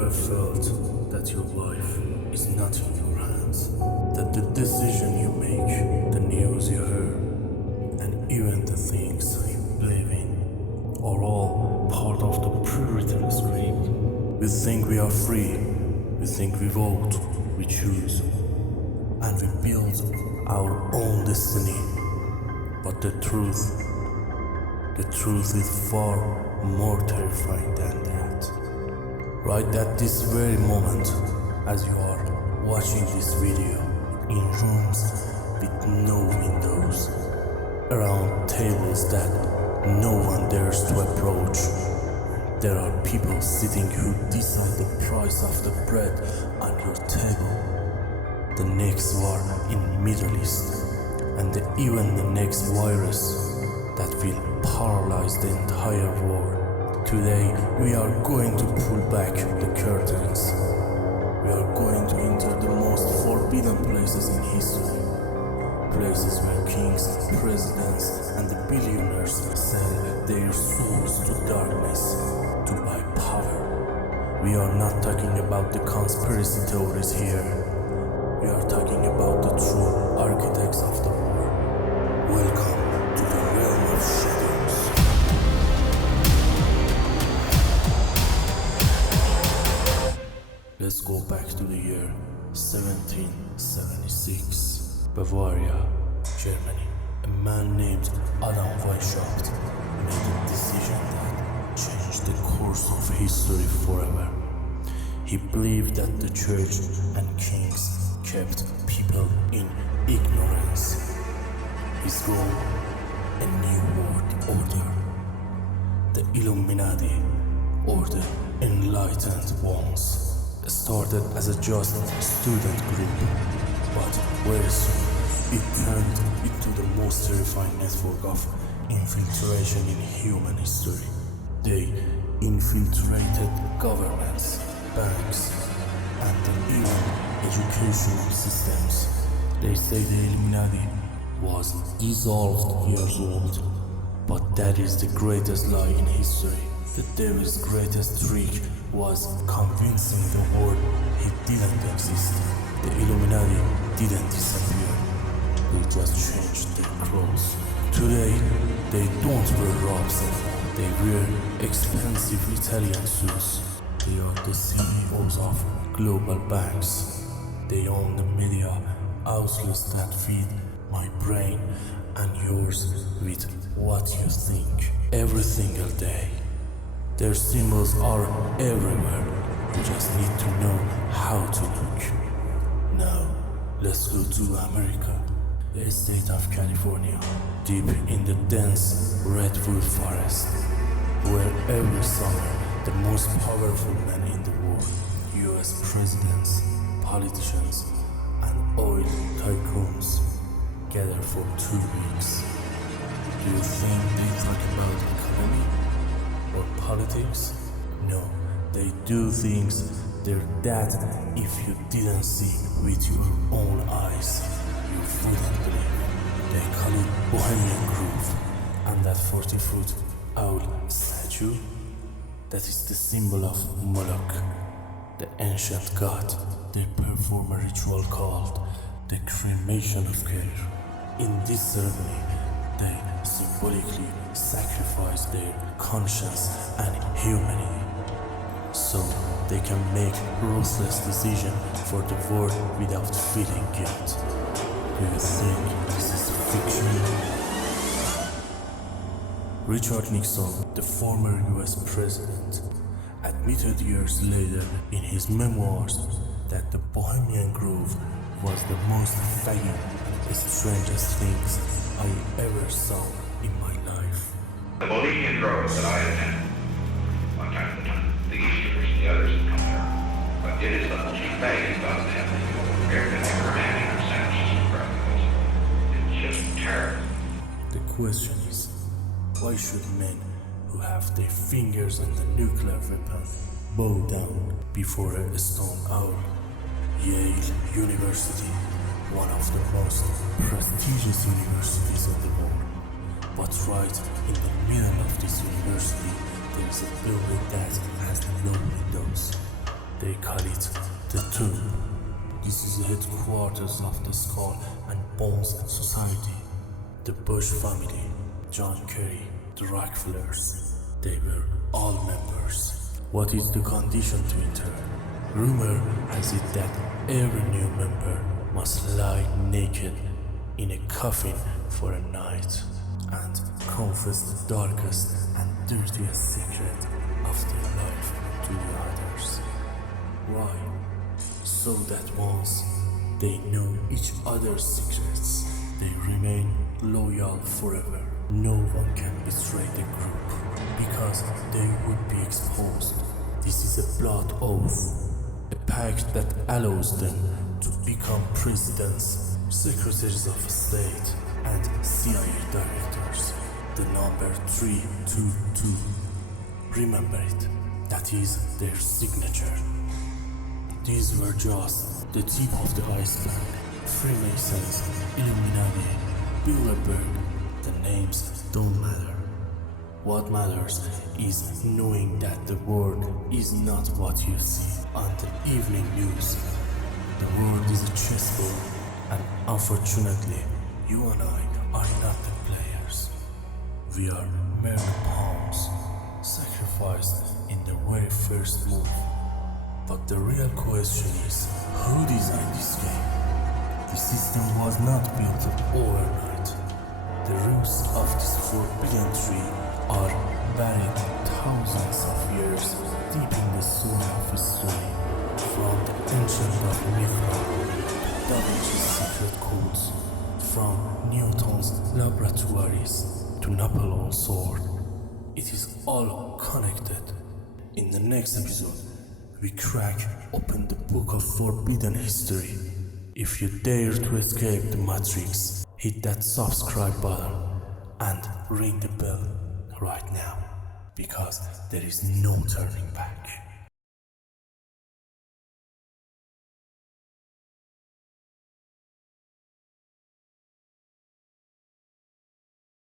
ever felt that your life is not in your hands? That the decision you make, the news you hear, and even the things you believe in are all part of the pre-written script. We think we are free, we think we vote, we choose, and we build our own destiny. But the truth is far more terrifying than that. Right at this very moment, as you are watching this video, in rooms with no windows, around tables that no one dares to approach, there are people sitting who decide the price of the bread on your table. The next war in Middle East, and even the next virus that will paralyze the entire world. Today, we are going to pull back the curtains. We are going to enter the most forbidden places in history. Places where kings, presidents, and the billionaires sell their souls to darkness to buy power. We are not talking about the conspiracy theories here. We are talking about the true architects of the world. Welcome to the realm of shadows. Let's go back to the year 1776. Bavaria, Germany. A man named Adam Weishaupt made a decision that changed the course of history forever. He believed that the church and kings kept people in ignorance. His goal, a new world order. The Illuminati, or the Enlightened Ones, started as a just student group, but very soon it turned into the most terrifying network of infiltration in human history. They infiltrated governments, banks, and even educational systems. They say the Illuminati was dissolved years old, but that is the greatest lie in history. The devil's greatest trick was convincing the world he didn't exist. The Illuminati didn't disappear, they just changed their clothes. Today, they don't wear robes anymore. They wear expensive Italian suits. They are the CEOs of global banks. They own the media outlets that feed my brain and yours with what you think every single day. Their symbols are everywhere. You just need to know how to look. Now, let's go to America, the state of California, deep in the dense redwood forest, where every summer the most powerful men in the world, US presidents, politicians, and oil tycoons gather for 2 weeks. Do you think they talk about economy or politics? No, they do things that if you didn't see with your own eyes, you wouldn't believe. They call it Bohemian Grove, and that 40-foot owl statue, that is the symbol of Moloch, the ancient god. They perform a ritual called the Cremation of Care. In this ceremony, they symbolically sacrifice their conscience and humanity, so they can make ruthless decisions for the world without feeling guilt. Do you think this is fiction? Richard Nixon, the former US president, admitted years later in his memoirs that the Bohemian Grove was the most faggot and strangest things I ever saw in my life. The Bohemian Grove that I attended, one time at a time, the Easterners and the others had come there, but it is the most faggot doesn't have the air conditioner or sandwiches and breakfast. It's just terrible. The question is, why should men who have their fingers on the nuclear weapon bow down before a stone owl? Yale University, one of the most prestigious universities in the world. But right in the middle of this university, there is a building that has no windows. They call it the tomb. This is the headquarters of the Skull and Bones Society. The Bush family, John Kerry, the Rockefellers, they were all members. What is the condition to enter? Rumor has it that every new member must lie naked in a coffin for a night and confess the darkest and dirtiest secret of their life to the others. Why? So that once they know each other's secrets, they remain loyal forever. No one can betray the group because they would be exposed. This is a blood oath, a pact that allows them to become presidents, secretaries of state, and CIA directors. The number 322. Remember it. That is their signature. These were just the tip of the iceberg. Freemasons, Illuminati, Bilderberg, the names don't matter. What matters is knowing that the world is not what you see on the evening news. The world is a chessboard, and unfortunately, you and I are not the players. We are mere pawns, sacrificed in the very first move. But the real question is, who designed this game? The system was not built overnight. The roots of this forbidden tree are buried thousands of years deep in the soil of history. From the ancient Bavarian Da Vinci's secret codes, from Newton's laboratories to Napoleon's sword, it is all connected. In the next episode, we crack open the book of forbidden history. If you dare to escape the Matrix, hit that subscribe button and ring the bell right now, because there is no turning back.